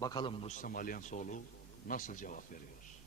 Bakalım Rüstem Alyansoğlu nasıl cevap veriyor?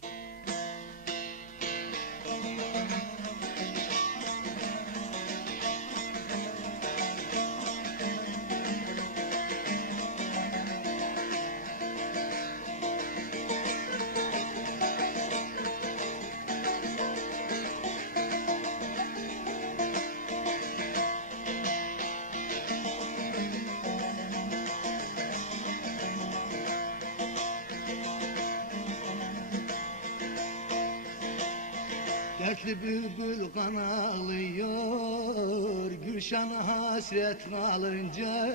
Hasret alınca.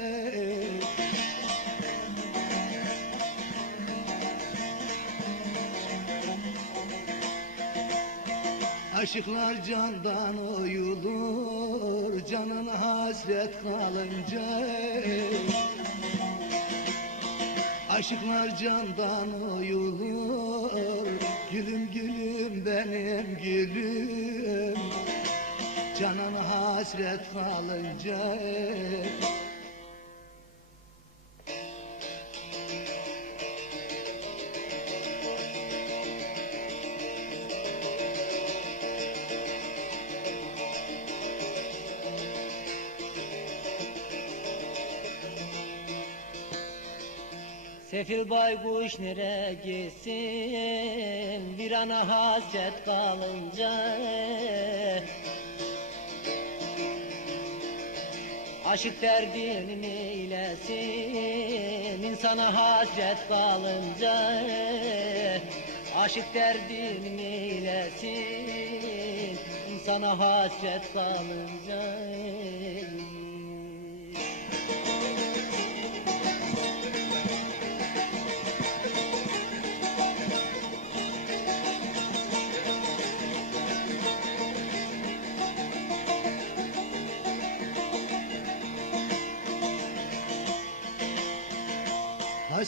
Aşıklar candan oyulur Canın hasret kalınca Aşıklar candan oyulur Gülüm gülüm benim gülüm hasret kalınca. Sefil baykuş nere gitsin? Bir ana hasret kalınca Aşık derdini neylesin? İnsana hasret kalınca Aşık derdini neylesin? İnsana hasret kalınca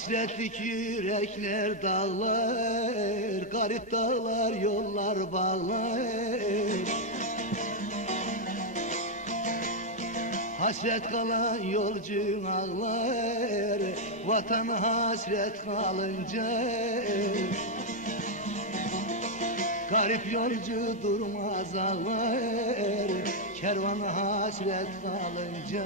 Hasretlik yürekler dağlar Garip dağlar yollar bağlar. Hasret kalan yolcu ağlar Vatan hasret kalınca. Garip yolcu durmaz ağlar Kervan hasret kalınca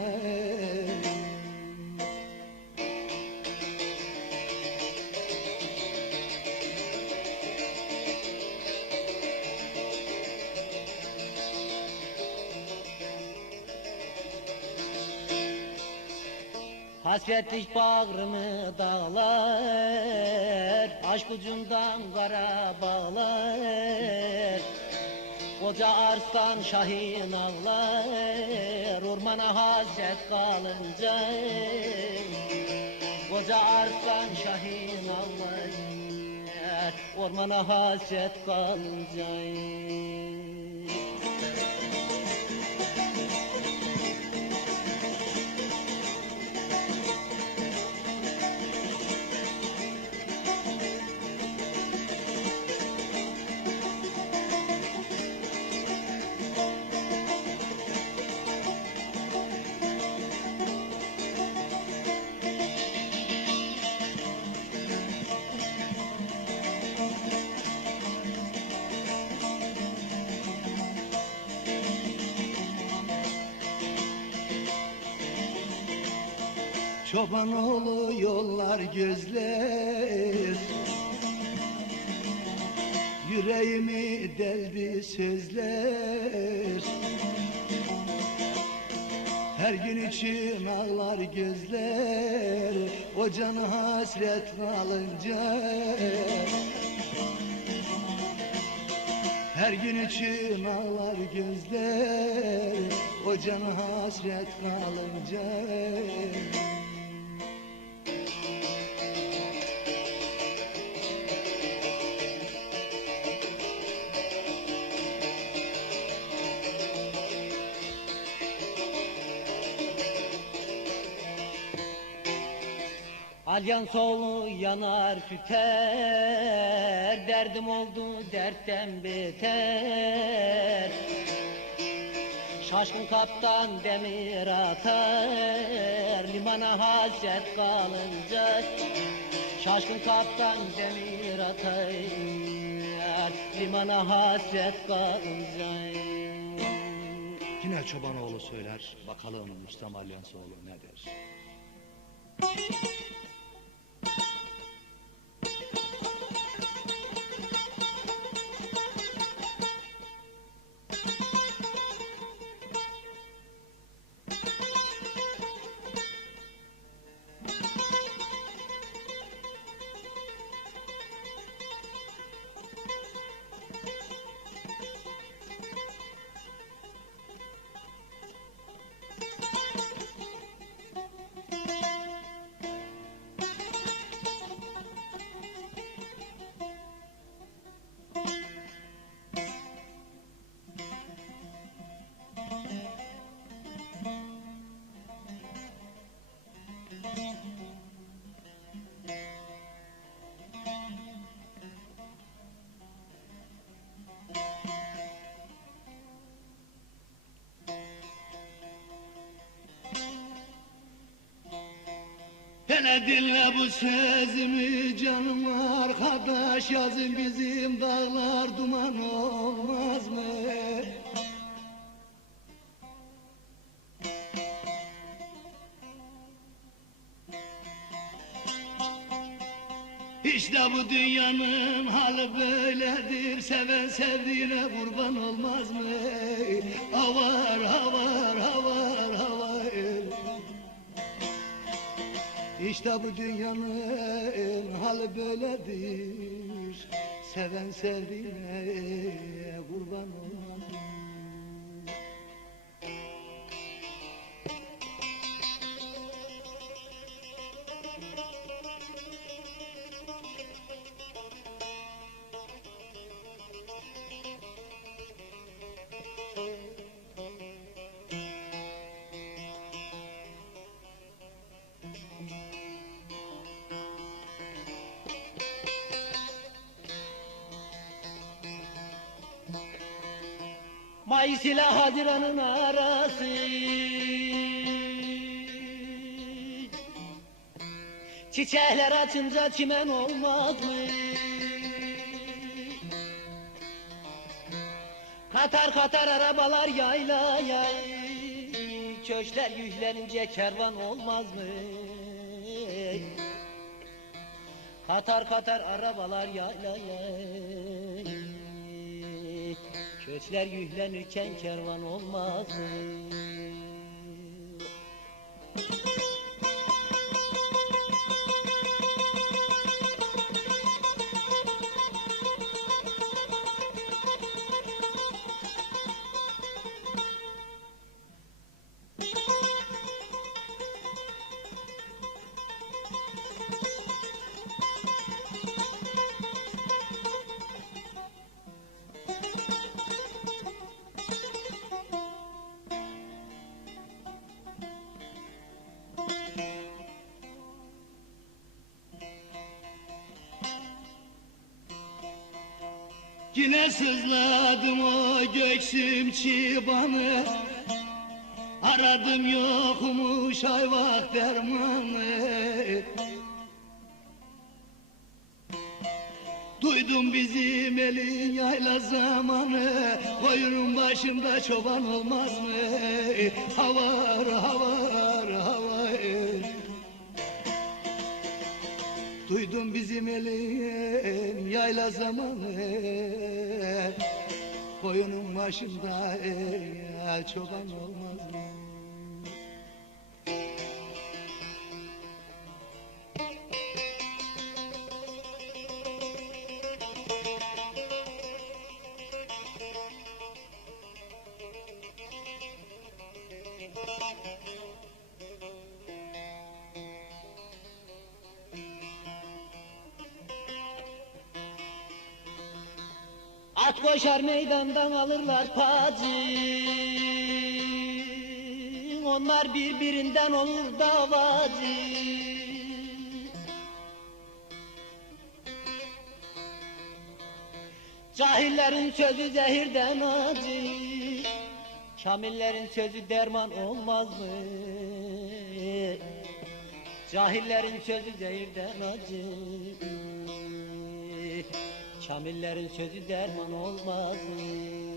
Hasretlik bağrımı dağlar Aşk ucundan kara bağlar. Koca arslan şahin ağlar Ormana hasret kalınca. Koca arslan şahin ağlar Ormana hasret kalınca Çoban oğlu yollar gözler. Yüreğimi deldi sözler. Her gün için ağlar gözler. O canı hasret alınca. Her gün için ağlar gözler. O canı hasret kalınca Alyan solu yanar tüter Derdim oldu dertten beter. Şaşkın kaptan demir atar Limana hasret kalınca. Şaşkın kaptan demir atar Limana hasret kalacak Yine Çobanoğlu söyler, bakalım Rüstem Alyansoğlu ne der? Hele dinle bu sözümü canım arkadaş Yazın bizim dağlar duman olmaz mı? İşte bu dünyanın hali böyledir Seven sevdiğine kurban olmaz mı? Havar havar havar İşte bu dünyanın hali böyledir. Seven sevdiğine kurban olmaz Mayıs ile Haziran'ın arası Çiçekler açınca çimen olmaz mı? Katar katar arabalar yayla yay Köşkler yüklenince kervan olmaz mı? Katar katar arabalar yayla yay Köçler yüklenirken kervan olmaz mı? Yine sızladım o göksüm çıbanı Aradım yokmuş ayvak dermanı. Duydum bizim elin yayla zamanı. Koyunun başında çoban olmaz mı? Havar havar Duydum bizim elin yayla zamanı. Koyunun başında çoban olmaz koşar meydandan alırlar pacı. Onlar birbirinden olur davacı. Cahillerin sözü zehirden acı. Kamillerin sözü derman olmaz mı? Cahillerin sözü zehirden acı Kamillerin sözü derman olmaz Aman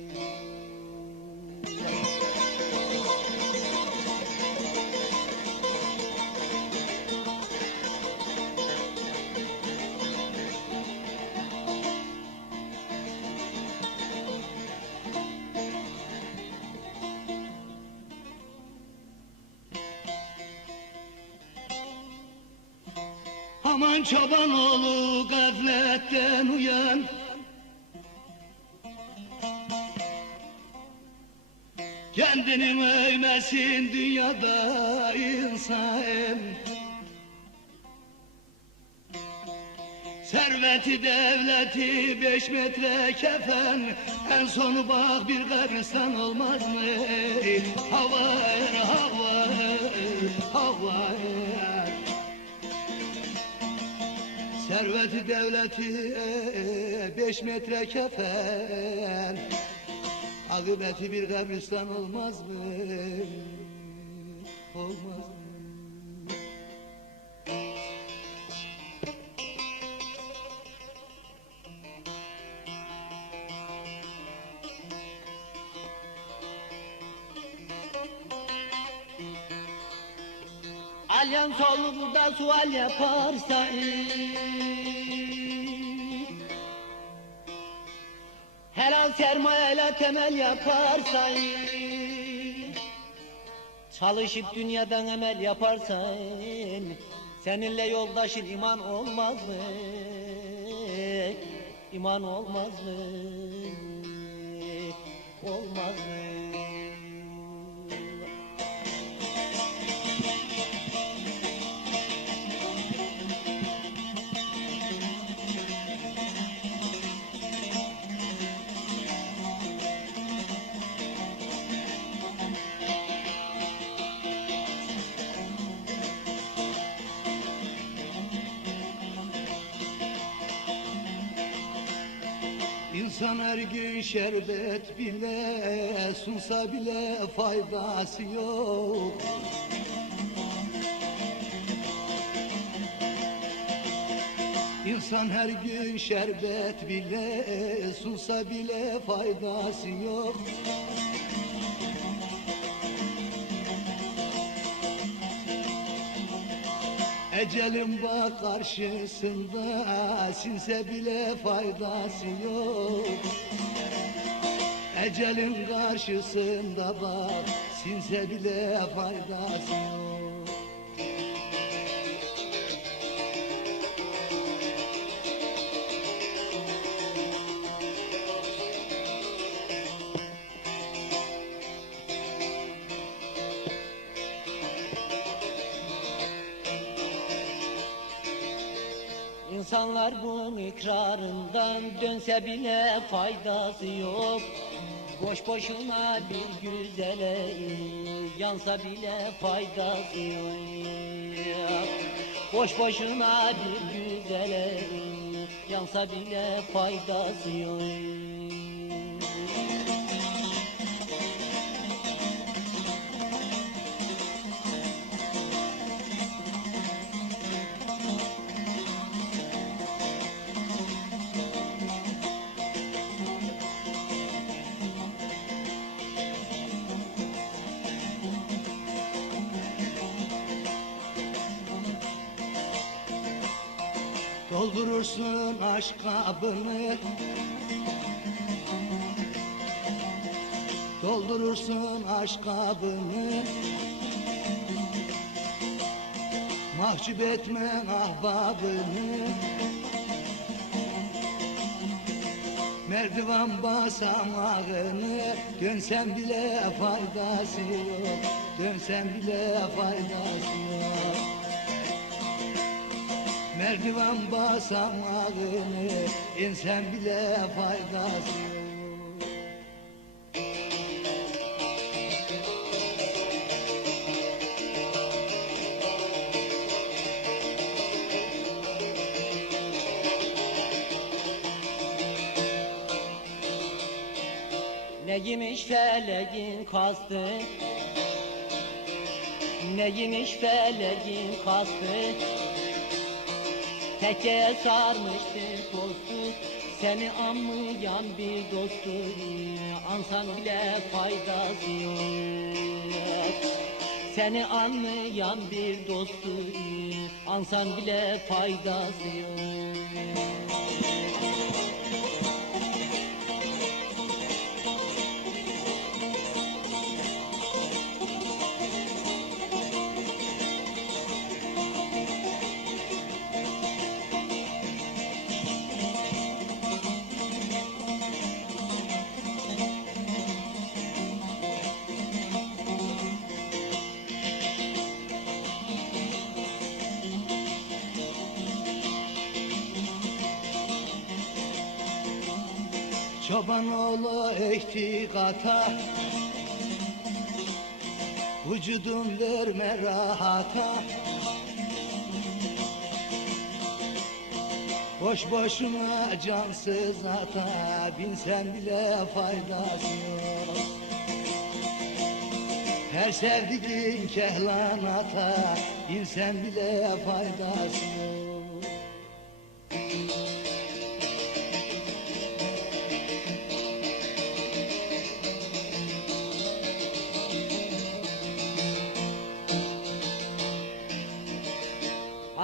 çoban oğlu gafletten uyan. Kendini övmesin dünyada insan. Serveti devleti beş metre kefen. En sonu bak bir kabristan olmaz mı? Hava hava hava Serveti devleti beş metre kefen Akıbeti bir kabristan olmaz mı? Olmaz mı? Alyan solu burada sual yaparsa Helal sermayeyle temel yaparsa Çalışıp dünyadan emel yaparsan Seninle yoldaşın iman olmaz mı? İman olmaz mı? Olmaz mı? İnsan her gün şerbet bile sunsa bile faydası yok. İnsan her gün şerbet bile sunsa bile faydası yok Ecelim bak karşısında sinse bile faydası yok. Ecelin karşısında bak sinse bile faydası yok bunun ikrarından dönse bile faydası yok. Boş boşuna bir güzele yansa bile faydası yok. Boş boşuna bir güzele yansa bile faydası yok kabını Doldurursun aşk kabını Mahcup etme ahbabını Merdiven basamağını Dönsen bile faydası yok Dönsen bile faydası yok Merdiven basamağını insan bile faydası. Neymiş feleğin kastı Neymiş feleğin kastı Teke sarmıştı postu Seni anmayan bir dostu Ansan bile faydası yok. Seni anlayan bir dostu Ansan bile faydası yok Çoban oğlu ekti kata Vücudun verme rahata Boş boşuna cansız ata Binsen bile faydası yok. Her sevdiğin kehlan ata Binsen bile faydası yok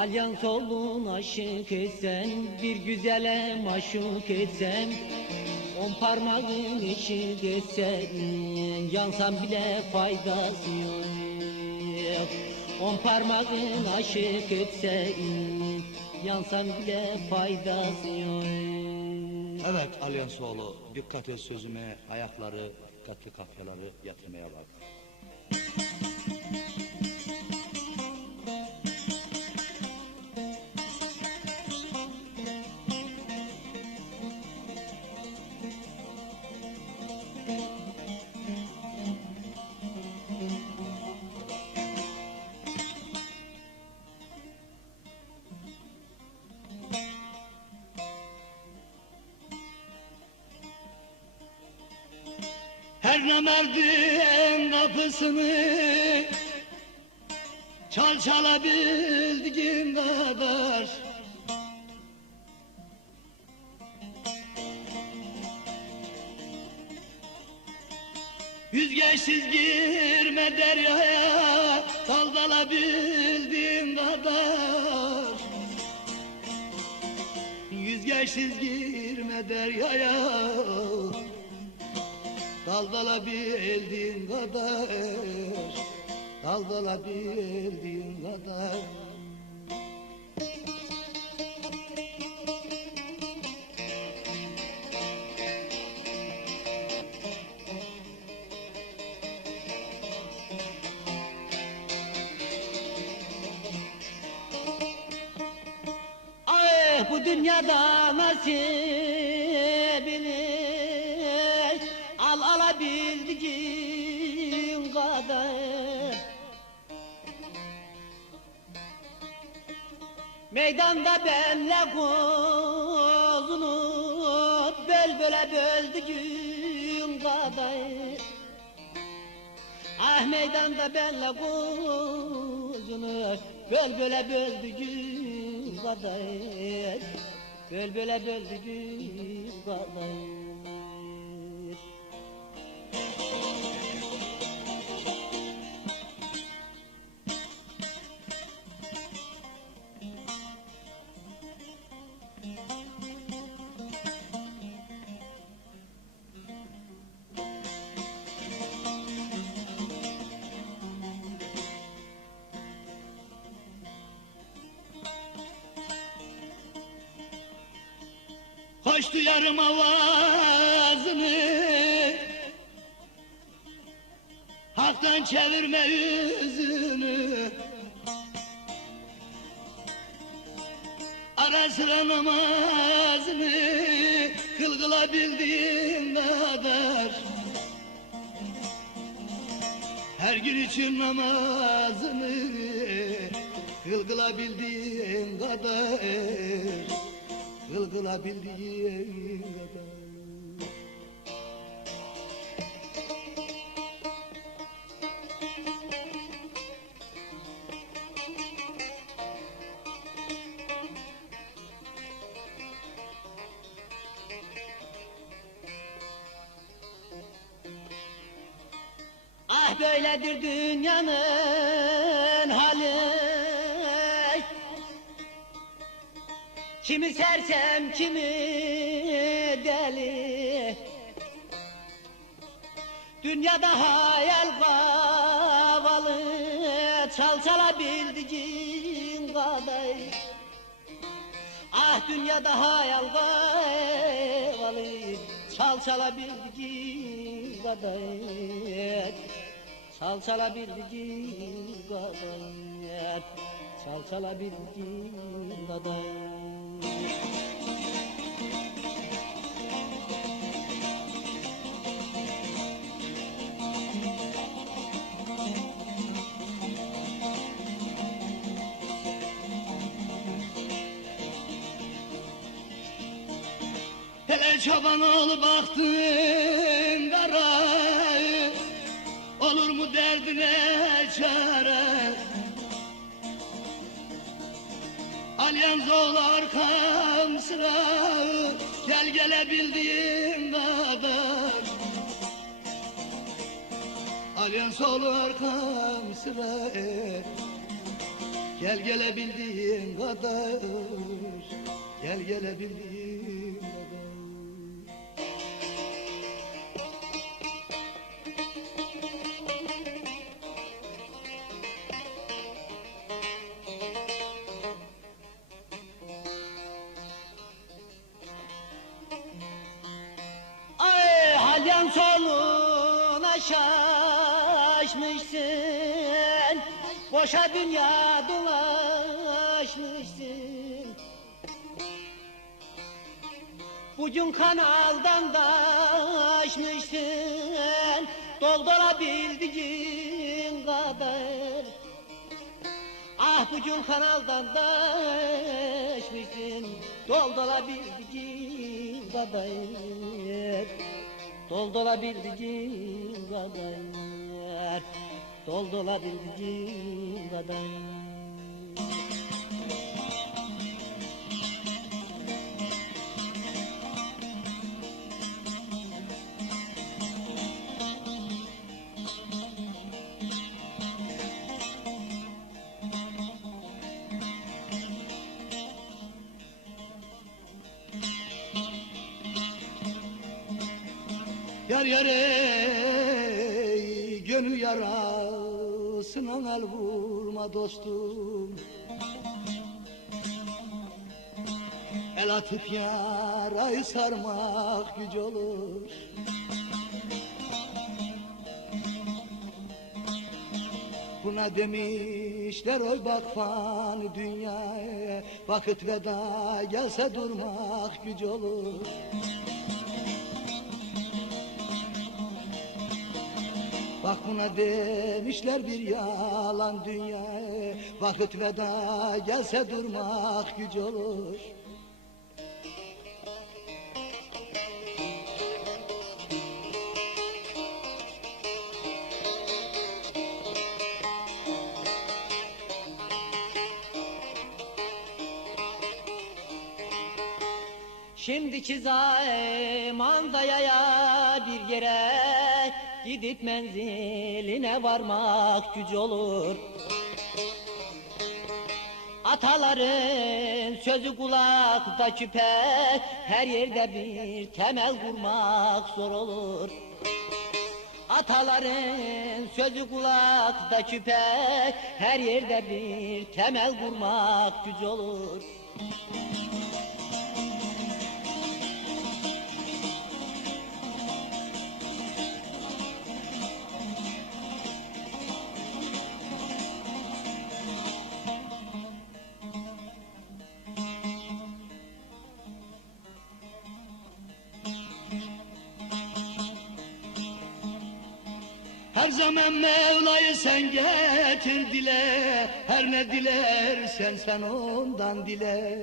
Alyan solun aşık etsen Bir güzele maşuk etsen On parmağın içi geçsen Yansam bile faydası yok On parmağın aşık etsen Yansam bile faydası yok Evet Alyansoğlu dikkat et sözüme ayakları dikkatli kafyaları yatırmaya bak. Her namerdin kapısını Çal çalabildiğin kadar. Yüzgeçsiz girme deryaya Daldalabildiğin kadar. Yüzgeçsiz girme deryaya Daldalabildiğin kadar Daldalabildiğin kadar. Ay bu dünyada nasibini Meydanda benle kuzunu Böl böle böldüğün kadar Ah meydanda benle kuzunu Böl böle böldüğün kadar Böl böle böldüğün kadar Hoş duyarım avazını Hak'tan çevirme yüzünü Ara sıra namazını Kıl kılabildiğin kadar Her gün için namazını Kıl kılabildiğin kadar kıl kılabildiğin. Ah böyledir dünyanın Kimi sersem kimi deli. Dünyada hayal kavalı Çal çalabildiğin kadar. Ah dünyada hayal kavalı Çal çalabildiğin kadar. Çal çalabildiğin kadar Çal çalabildiğin kadar çoban ol baktın kara Olur mu derdine çare? Alyans ol arkam sıra. Gel gelebildiğin kadar. Alyans ol arkam sıra. Gel gelebildiğin kadar. Gel gelebildiğin Boşa dünya dolaşmışsın Bugün kanaldan da aşmışsın Doldurabildiğin kadar. Ah bugün kanaldan da aşmışsın Doldurabildiğin kadar. Doldurabildiğin kadar Doldurabildiğin kadar dostum. El atıp yarayı sarmak güç olur. Buna demişler oy bak fani dünyaya Vakit veda gelse durmak güç olur Bak buna demişler bir yalan dünyaya. Vakit veda gelse durmak güç olur. Şimdiki zamanda yaya bir yere Gidip menziline varmak güç olur. Ataların sözü kulakta küpe Her yerde bir temel kurmak zor olur. Ataların sözü kulakta küpe Her yerde bir temel kurmak güç olur Zaman Mevla'yı sen getir dile. Her ne dilersen sen ondan dile.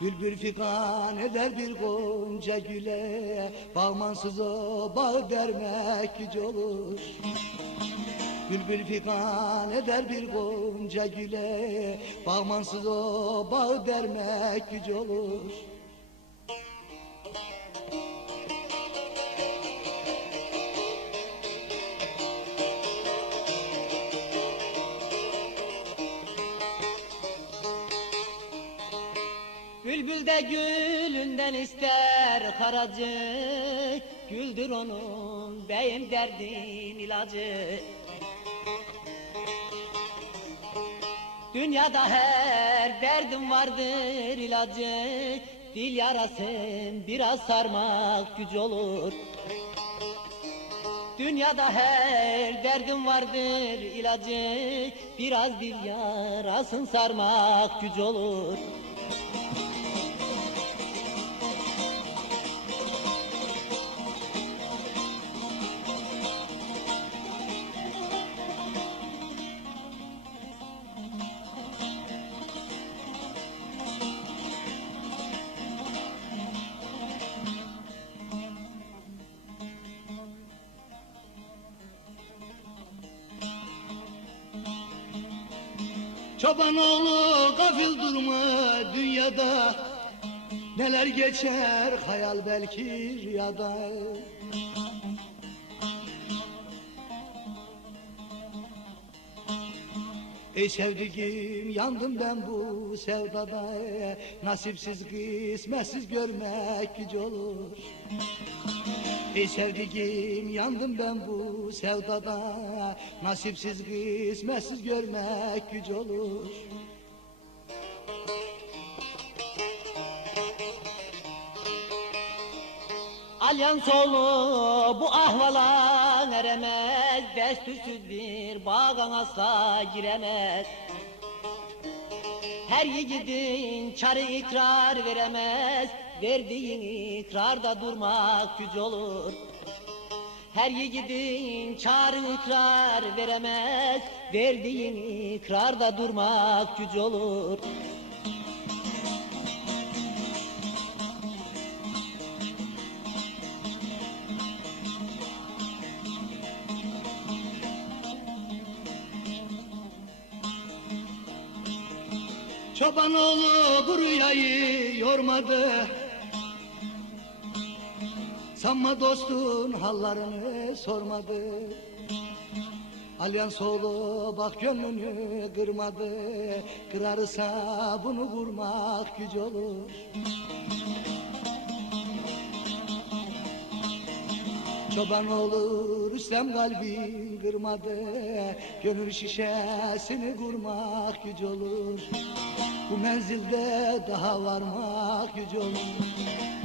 Bülbül figan eder bir gonca güle. Bağmansız o bağ vermek güç olur. Bülbül figan eder bir gonca güle. Bağmansız o bağ vermek güç olur Gül de gülünden ister karacı Güldür onun beyim derdin ilacı. Dünyada her derdim vardır ilacı Dil yarasın biraz sarmak güç olur. Dünyada her derdim vardır ilacı Biraz dil yarasın sarmak güç olur Çoban oğlu gafil durma dünyada. Neler geçer hayal belki rüyada. Ey sevdiğim yandım ben bu sevdada. Nasipsiz kısmetsiz görmek güç olur. Ey sevdiğim yandım ben bu sevdada Nasipsiz kısmetsiz görmek güç olur. Alyans oğlu bu ahvala eremez Destürsüz bir bağın asla giremez. Her yiğidin çarı ikrar veremez Verdiğin ikrarda durmak güç olur her yiğidin çağrı ikrar veremez Verdiğin ikrarda durmak güç olur. Çoban oğlu bu yormadı Sanma dostun hallarını sormadı. Alyans oğlu bak gönlünü kırmadı. Kırarsa bunu vurmak güç olur. Çoban olur Rüstem kalbin kırmadı. Gönül şişesini kurmak güç olur. Bu menzilde daha varmak güç olur